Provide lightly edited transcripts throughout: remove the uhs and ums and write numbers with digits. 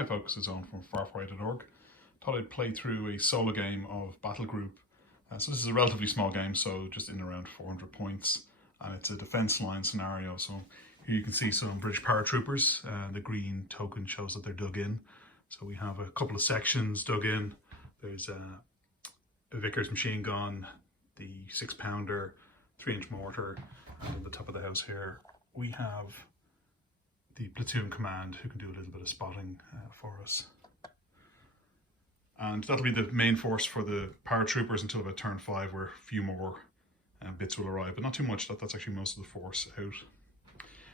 Hi folks, it's Owen from farfry.org. Thought I'd play through a solo game of Battlegroup. So this is a relatively small game, so just in around 400 points, and it's a defence line scenario. So here you can see some British Paratroopers. The green token shows that they're dug in. So we have a couple of sections dug in. There's a Vickers machine gun, the 6-pounder, 3-inch mortar, and at the top of the house here we have the platoon command, who can do a little bit of spotting for us. And that'll be the main force for the paratroopers until about turn 5, where a few more bits will arrive, but not too much. That's actually most of the force out.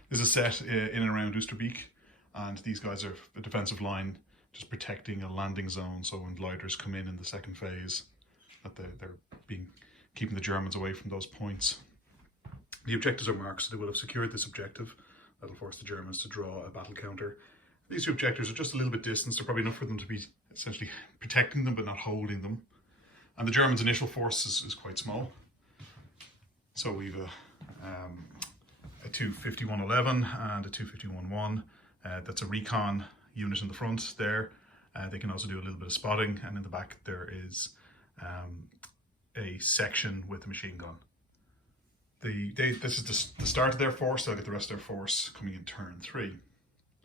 There's a set in and around Oosterbeek, and these guys are a defensive line just protecting a landing zone, so when gliders come in the second phase, that they're keeping the Germans away from those points. The objectives are marked, so they will have secured this objective. That'll force the Germans to draw a battle counter. These two objectives are just a little bit distant. They're probably enough for them to be essentially protecting them but not holding them. And the Germans' initial force is quite small. So we've a 25111 and a 251-1. That's a recon unit in the front there. They can also do a little bit of spotting, and in the back there is a section with a machine gun. This is the start of their force. They'll get the rest of their force coming in turn 3.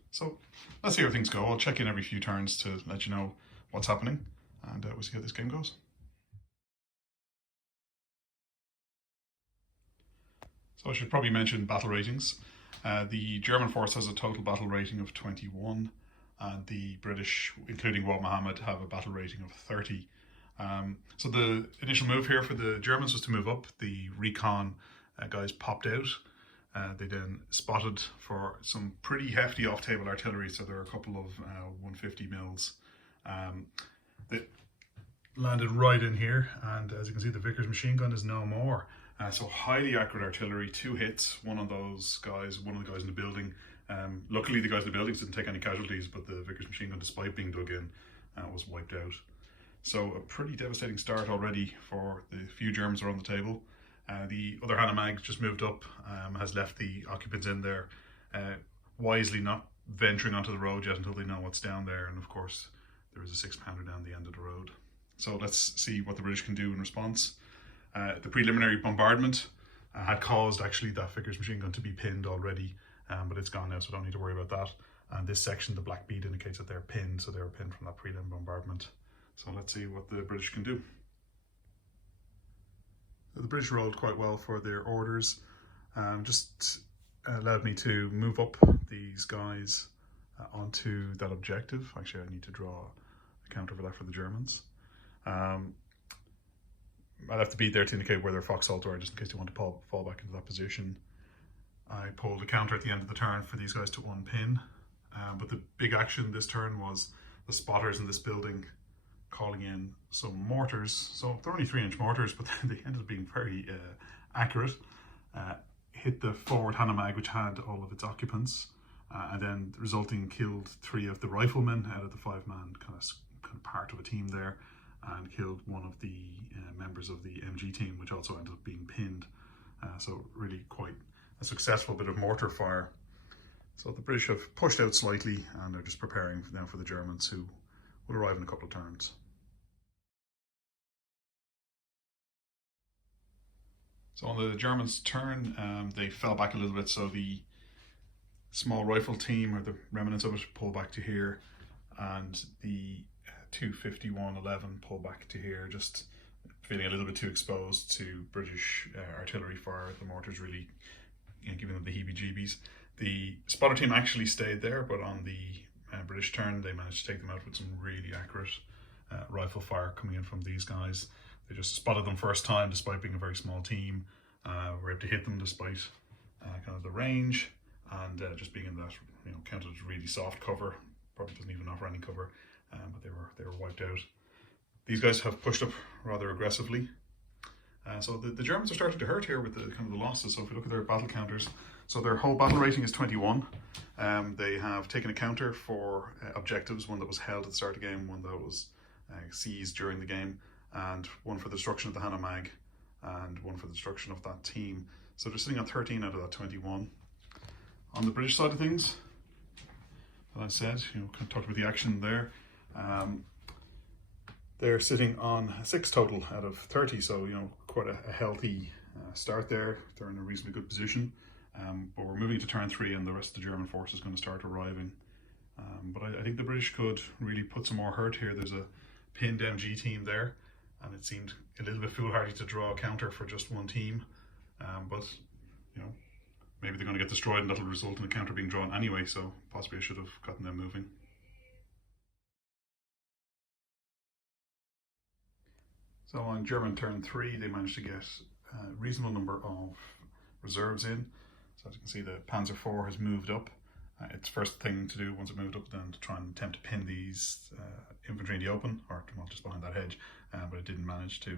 So let's see how things go. I'll check in every few turns to let you know what's happening, and we'll see how this game goes. So I should probably mention battle ratings. The German force has a total battle rating of 21, and the British, including Whoa Mohammed, have a battle rating of 30. So the initial move here for the Germans was to move up. The recon guys popped out. They then spotted for some pretty hefty off-table artillery, so there are a couple of 150 mils. They landed right in here, and as you can see, the Vickers machine gun is no more. So highly accurate artillery, 2 hits, one of those guys, one of the guys in the building. Luckily the guys in the buildings didn't take any casualties, but the Vickers machine gun, despite being dug in, was wiped out. So a pretty devastating start already for the few Germans around the table. The other Mag just moved up, has left the occupants in there, wisely not venturing onto the road yet until they know what's down there. And of course, there is a 6-pounder down the end of the road. So let's see what the British can do in response. The preliminary bombardment had caused actually that Vickers machine gun to be pinned already, but it's gone now, so don't need to worry about that. And this section, the black bead, indicates that they're pinned, so they were pinned from that prelim bombardment. So let's see what the British can do. The British rolled quite well for their orders. Just allowed me to move up these guys onto that objective. Actually, I need to draw a counter for that for the Germans. I'll have to beat there to indicate where their Foxholes are, just in case they want to fall back into that position. I pulled a counter at the end of the turn for these guys to unpin. But the big action this turn was the spotters in this building calling in some mortars. So they're only 3-inch mortars, but they ended up being very accurate. Hit the forward Mag, which had all of its occupants, and then resulting killed 3 of the riflemen out of the 5-man kind of part of a team there, and killed one of the members of the MG team, which also ended up being pinned. So really quite a successful bit of mortar fire. So the British have pushed out slightly, and they're just preparing now for the Germans, who will arrive in a couple of turns. So on the Germans' turn, they fell back a little bit, so the small rifle team, or the remnants of it, pull back to here, and the 251-11 pull back to here, just feeling a little bit too exposed to British artillery fire. The mortars really giving them the heebie-jeebies. The spotter team actually stayed there, but on the British turn, they managed to take them out with some really accurate rifle fire coming in from these guys. They just spotted them first time, despite being a very small team. Were able to hit them despite kind of the range, and just being in that, counted as really soft cover. Probably doesn't even offer any cover, but they were wiped out. These guys have pushed up rather aggressively. So the Germans are starting to hurt here with the kind of the losses. So if we look at their battle counters, so their whole battle rating is 21. They have taken a counter for objectives, one that was held at the start of the game, one that was seized during the game, and one for the destruction of the Mag, and one for the destruction of that team. So they're sitting on 13 out of that 21. On the British side of things, as I said, kind of talked about the action there. They're sitting on 6 total out of 30, so quite a healthy start there. They're in a reasonably good position, but we're moving to turn 3, and the rest of the German force is going to start arriving. But I think the British could really put some more hurt here. There's a pinned MG team there, and it seemed a little bit foolhardy to draw a counter for just one team. But maybe they're going to get destroyed, and that'll result in a counter being drawn anyway. So possibly I should have gotten them moving. So on German turn 3, they managed to get a reasonable number of reserves in. So as you can see, the Panzer IV has moved up. Its first thing to do once it moved up, then to try and attempt to pin these infantry in the open, or well, just behind that hedge, but it didn't manage to.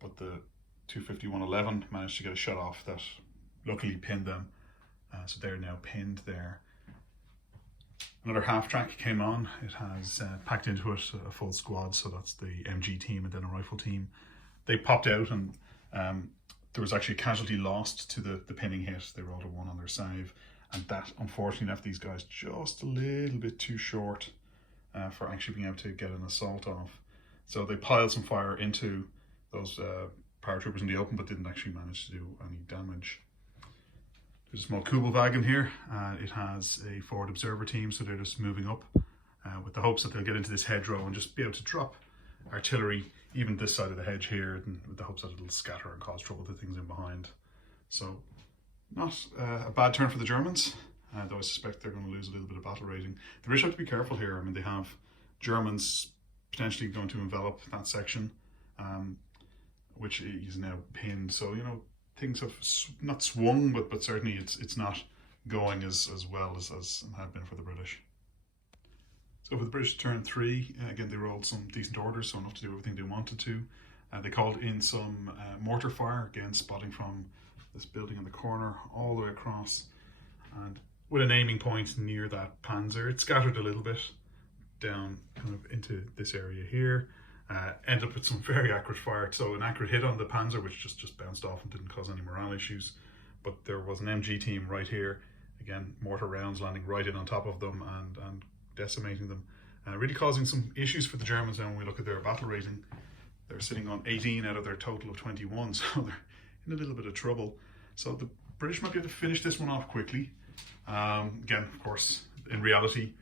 But the 251-11 managed to get a shot off that luckily pinned them, so they're now pinned there. Another half track came on. It has packed into it a full squad, so that's the MG team and then a rifle team. They popped out, and there was actually a casualty lost to the pinning hit. They rolled a 1 on their save, and that unfortunately left these guys just a little bit too short for actually being able to get an assault off. So they piled some fire into those paratroopers in the open, but didn't actually manage to do any damage. There's a small Kubelwagen here. It has a forward observer team, so they're just moving up with the hopes that they'll get into this hedgerow and just be able to drop artillery even this side of the hedge here, and with the hopes that it'll scatter and cause trouble to things in behind. So not a bad turn for the Germans, though I suspect they're going to lose a little bit of battle rating. The British have to be careful here. I mean, they have Germans potentially going to envelop that section, which is now pinned. So things have not swung, but certainly it's not going as well as had been for the British. So for the British turn 3, again they rolled some decent orders, so enough to do everything they wanted to. They called in some mortar fire, again spotting from this building in the corner all the way across, and with an aiming point near that panzer. It scattered a little bit down kind of into this area here. Ended up with some very accurate fire, so an accurate hit on the Panzer, which just bounced off and didn't cause any morale issues. But there was an MG team right here, again mortar rounds landing right in on top of them and decimating them, really causing some issues for the Germans. Now when we look at their battle rating, they're sitting on 18 out of their total of 21, so they're in a little bit of trouble. So the British might be able to finish this one off quickly. Again, of course, in reality,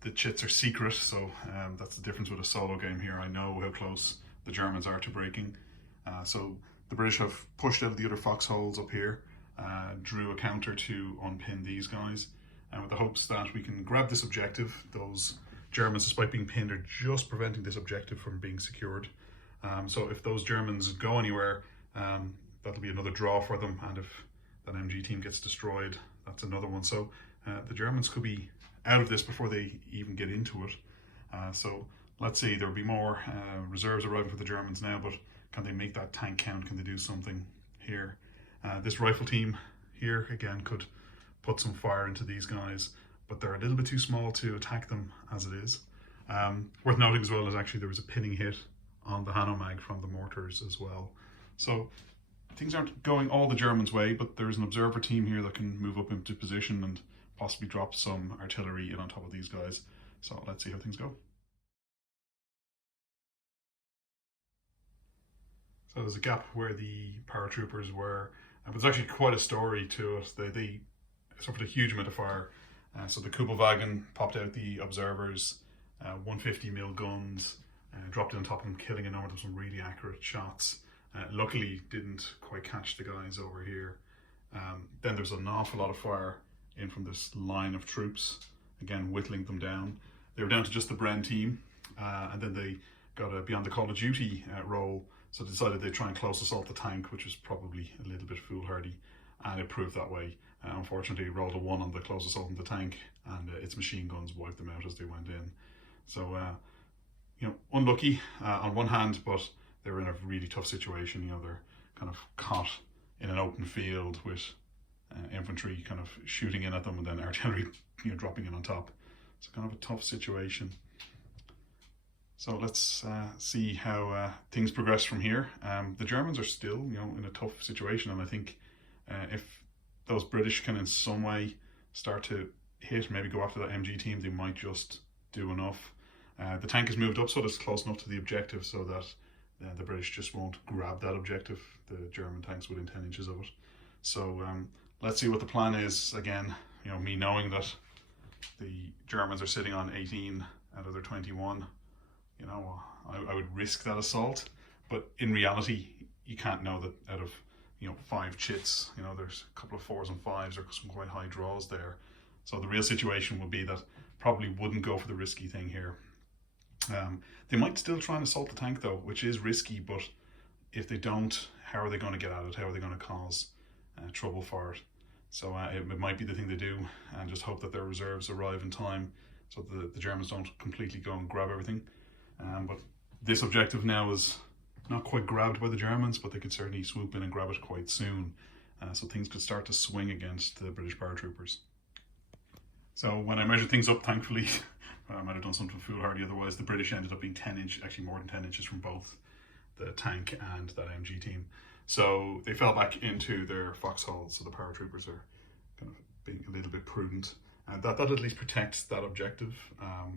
the chits are secret, so that's the difference with a solo game here. I know how close the Germans are to breaking. So the British have pushed out of the other foxholes up here, drew a counter to unpin these guys, and with the hopes that we can grab this objective. Those Germans, despite being pinned, are just preventing this objective from being secured. So if those Germans go anywhere, that'll be another draw for them, and if that MG team gets destroyed, that's another one. So the Germans could be out of this before they even get into it. So let's see, there'll be more reserves arriving for the Germans now, but can they make that tank count? Can they do something here? This rifle team here, again, could put some fire into these guys, but they're a little bit too small to attack them as it is. Worth noting as well is actually there was a pinning hit on the Hanomag from the mortars as well. So things aren't going all the Germans' way, but there's an observer team here that can move up into position and possibly drop some artillery in on top of these guys. So let's see how things go. So there's a gap where the paratroopers were, but there's actually quite a story to it. They suffered a huge amount of fire. So the Kubelwagen popped out the observers, 150mm guns, dropped in on top of them, killing a number of some really accurate shots. Luckily didn't quite catch the guys over here. Then there's an awful lot of fire in from this line of troops, again whittling them down. They were down to just the Bren team, and then they got a beyond the Call of Duty role, so they decided they'd try and close assault the tank, which was probably a little bit foolhardy, and it proved that way. Unfortunately, rolled a 1 on the close assault on the tank, and its machine guns wiped them out as they went in. So, unlucky on one hand, but they were in a really tough situation. They're kind of caught in an open field with infantry kind of shooting in at them, and then artillery dropping in on top. So kind of a tough situation. So let's see how things progress from here. The Germans are still in a tough situation, and I think if those British can in some way start to hit, maybe go after that MG team, they might just do enough. The tank is moved up so that it's close enough to the objective so that the British just won't grab that objective, the German tanks within 10 inches of it. So let's see what the plan is. Again, you know, me knowing that the Germans are sitting on 18 out of their 21, you know, I would risk that assault. But in reality, you can't know that out of, you know, 5 chits, you know, there's a couple of 4s and 5s, or some quite high draws there. So the real situation will be that probably wouldn't go for the risky thing here. They might still try and assault the tank though, which is risky, but if they don't, how are they going to get at it? How are they going to cause trouble for it? So it might be the thing they do, and just hope that their reserves arrive in time so that the Germans don't completely go and grab everything. But this objective now is not quite grabbed by the Germans, but they could certainly swoop in and grab it quite soon. So things could start to swing against the British Paratroopers. So when I measured things up, thankfully, I might have done something foolhardy, otherwise the British ended up being 10 inches, actually more than 10 inches from both the tank and that MG team. So they fell back into their foxholes, so the paratroopers are kind of being a little bit prudent. And that at least protects that objective,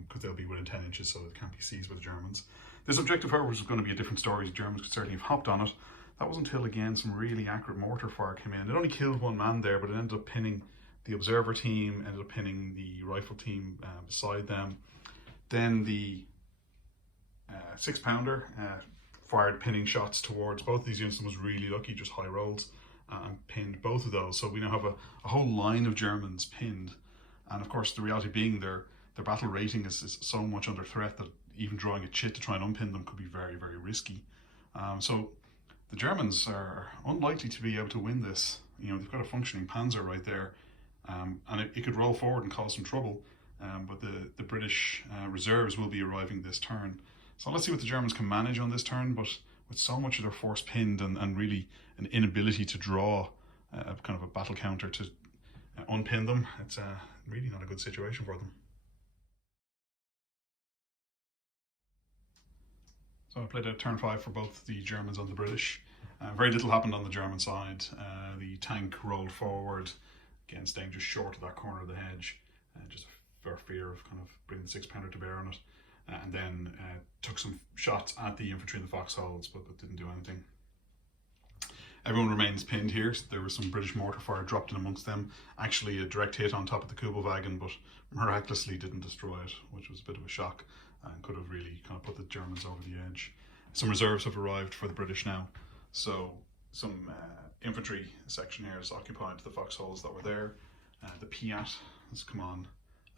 because they'll be within 10 inches, so it can't be seized by the Germans. This objective, however, was going to be a different story. The Germans could certainly have hopped on it. That wasn't until, again, some really accurate mortar fire came in. It only killed 1 man there, but it ended up pinning the observer team, ended up pinning the rifle team beside them. Then the 6-pounder fired pinning shots towards both of these units and was really lucky, just high rolls, and pinned both of those. So we now have a whole line of Germans pinned. And of course, the reality being their battle rating is so much under threat that even drawing a chit to try and unpin them could be very, very risky. So the Germans are unlikely to be able to win this. You know, they've got a functioning Panzer right there, and it could roll forward and cause some trouble. But the British reserves will be arriving this turn. So let's see what the Germans can manage on this turn, but with so much of their force pinned and really an inability to draw kind of a battle counter to unpin them, it's really not a good situation for them. So I played out turn 5 for both the Germans and the British. Very little happened on the German side. The tank rolled forward, again staying just short of that corner of the hedge, just for fear of kind of bringing the 6-pounder to bear on it, and then took some shots at the infantry in the foxholes, but didn't do anything. Everyone remains pinned here. So there was some British mortar fire dropped in amongst them. Actually a direct hit on top of the Kubelwagen, but miraculously didn't destroy it, which was a bit of a shock and could have really kind of put the Germans over the edge. Some reserves have arrived for the British now. So some infantry section here is occupied the foxholes that were there. The Piat has come on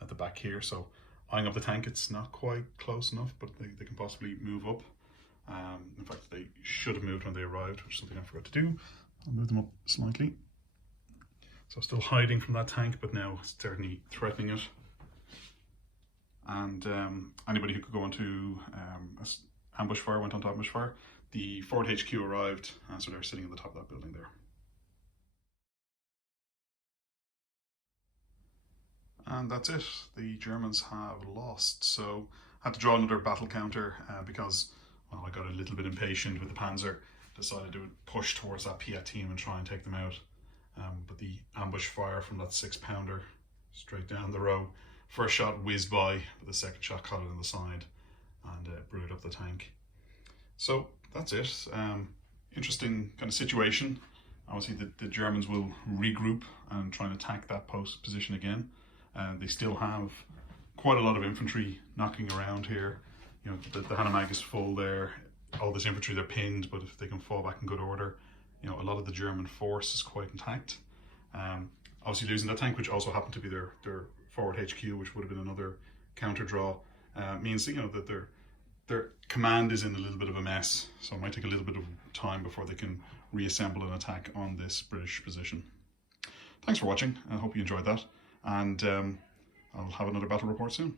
at the back here, so eyeing up the tank, it's not quite close enough, but they can possibly move up. In fact, they should have moved when they arrived, which is something I forgot to do. I'll move them up slightly. So still hiding from that tank, but now certainly threatening it. And anybody who could go into ambush fire went onto ambush fire. The forward HQ arrived, so they're sitting at the top of that building there. And that's it. The Germans have lost. So I had to draw another battle counter because, well, I got a little bit impatient with the Panzer. Decided to push towards that Piat team and try and take them out. But the ambush fire from that 6-pounder straight down the row. First shot whizzed by, but the second shot caught it on the side and brewed up the tank. So that's it. Interesting kind of situation. Obviously the Germans will regroup and try and attack that post position again. They still have quite a lot of infantry knocking around here. You know, the Hanomag is full there. All this infantry, they're pinned, but if they can fall back in good order, you know, a lot of the German force is quite intact. Obviously losing that tank, which also happened to be their forward HQ, which would have been another counter draw, means that, you know, that their command is in a little bit of a mess. So it might take a little bit of time before they can reassemble an attack on this British position. Thanks for watching. I hope you enjoyed that, and I'll have another battle report soon.